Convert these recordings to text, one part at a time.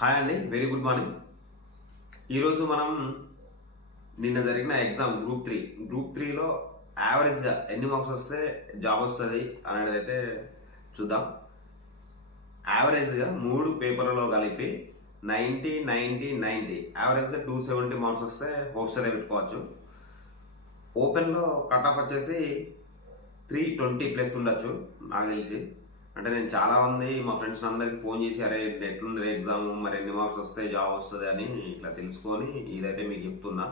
Hi అండి very good morning ఈరోజు మనం నిన్న జరిగిన ఎగ్జామ్ గ్రూప్ త్రీ గ్రూప్ త్రీలో యావరేజ్గా ఎన్ని మార్క్స్ వస్తే జాబ్ వస్తుంది అనేది అయితే చూద్దాం. యావరేజ్గా మూడు పేపర్లలో కలిపి నైంటీ నైంటీ నైంటీ యావరేజ్గా టూ సెవెంటీ మార్క్స్ వస్తే హోప్స్ అయితే పెట్టుకోవచ్చు. ఓపెన్లో కట్ ఆఫ్ వచ్చేసి త్రీ ట్వంటీ ప్లస్ ఉండొచ్చు నాకు తెలిసి. అంటే నేను చాలా మంది మా ఫ్రెండ్స్ అందరికి ఫోన్ చేసి అరే ఎట్లుంది ఎగ్జామ్? మరి ఎన్ని మార్క్స్ వస్తే జాబ్ వస్తుంది? అని ఇట్లా తెలుసుకొని ఇదైతే మీకు చెప్తున్నా.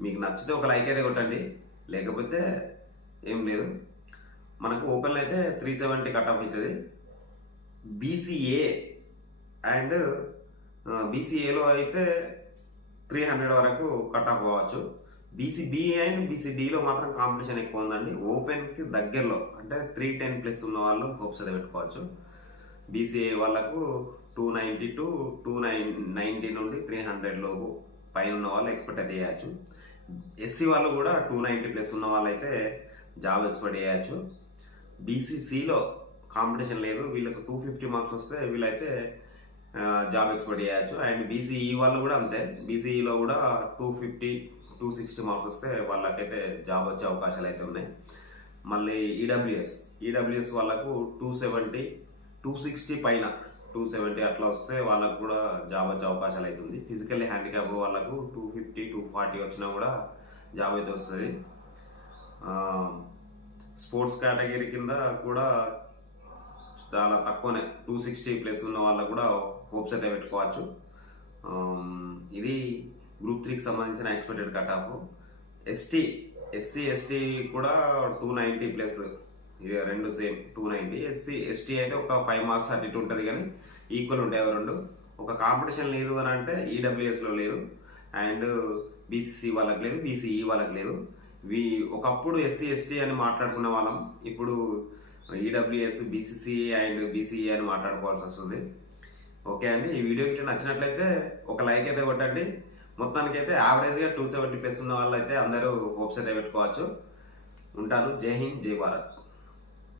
మీకు నచ్చితే ఒక లైక్ అయితే కొట్టండి. లేకపోతే ఏం లేదు. మనకు ఓపెన్ అయితే త్రీ సెవెంటీ కట్ ఆఫ్ అవుతుంది. బీసీఏ అండ్ బీసీఏలో అయితే త్రీ హండ్రెడ్ వరకు కట్ ఆఫ్ కావచ్చు బీసీబీ అండ్ బీసీడీలో మాత్రం కాంపిటీషన్ ఎక్కువ ఉందండి. ఓపెన్కి దగ్గరలో అంటే త్రీ టెన్ ప్లస్ ఉన్న వాళ్ళు హోప్స్ అయితే పెట్టుకోవచ్చు. బీసీఏ వాళ్ళకు two ninety to two nine ninety నుండి త్రీ హండ్రెడ్ లోపు పైన ఉన్న వాళ్ళు ఎక్స్పెక్ట్ అయితే చేయొచ్చు. ఎస్సీ వాళ్ళు కూడా టూ నైంటీ ప్లస్ ఉన్న వాళ్ళైతే జాబ్ ఎక్స్పెక్ట్ చేయొచ్చు. బీసీసీలో కాంపిటీషన్ లేదు. వీళ్ళకి టూ ఫిఫ్టీ మార్క్స్ వస్తే వీళ్ళైతే జాబ్ ఎక్స్పెక్ట్ చేయొచ్చు. అండ్ బీసీఈ వాళ్ళు కూడా అంతే. బీసీఈలో కూడా two fifty two sixty marks వస్తే వాళ్ళకైతే జాబ్ వచ్చే అవకాశాలు అయితే ఉన్నాయి. మళ్ళీ ఈడబ్ల్యూఎస్ ఈడబ్ల్యూఎస్ వాళ్ళకు టూ సెవెంటీ టూ సిక్స్టీ పైన టూ సెవెంటీ అట్లా వస్తే వాళ్ళకు కూడా జాబ్ వచ్చే అవకాశాలు అవుతుంది ఫిజికల్లీ హ్యాండిక్యాప్ వాళ్ళకు టూ ఫిఫ్టీ టూ ఫార్టీ వచ్చినా కూడా జాబ్ అయితే వస్తుంది. స్పోర్ట్స్ కేటగిరీ కింద కూడా చాలా తక్కువనే. టూ సిక్స్టీ ప్లస్ ఉన్న వాళ్ళకు కూడా హోప్స్ అయితే పెట్టుకోవచ్చు. ఇది గ్రూప్ త్రీకి సంబంధించిన expected cut off. ST SC ST కూడా టూ నైంటీ ప్లస్ ఇది రెండు same two ninety SC ST అయితే ఒక ఫైవ్ మార్క్స్ అటు ఇటు ఉంటుంది కానీ ఈక్వల్ ఉంటాయి అవి రెండు. ఒక కాంపిటీషన్ లేదు అని అంటే ఈడబ్ల్యూఎస్లో లేదు. అండ్ బీసీసీ వాళ్ళకి లేదు బీసీఈ వాళ్ళకి లేదు. వీ ఒకప్పుడు ఎస్సీ ఎస్టీ అని మాట్లాడుకునే వాళ్ళం. ఇప్పుడు ఈడబ్ల్యూఎస్ బీసీసీ అండ్ బీసీఈ అని మాట్లాడుకోవాల్సి వస్తుంది. ఓకే అండి. ఈ వీడియో ఇట్లా నచ్చినట్లయితే ఒక లైక్ అయితే కొట్టండి. మొత్తానికి అయితే యావరేజ్గా టూ సెవెంటీ ప్లస్ ఉన్న వాళ్ళు అయితే అందరూ హోప్స్ అయితే పెట్టుకోవచ్చు. ఉంటాను. జై హింద్ జై భారత్.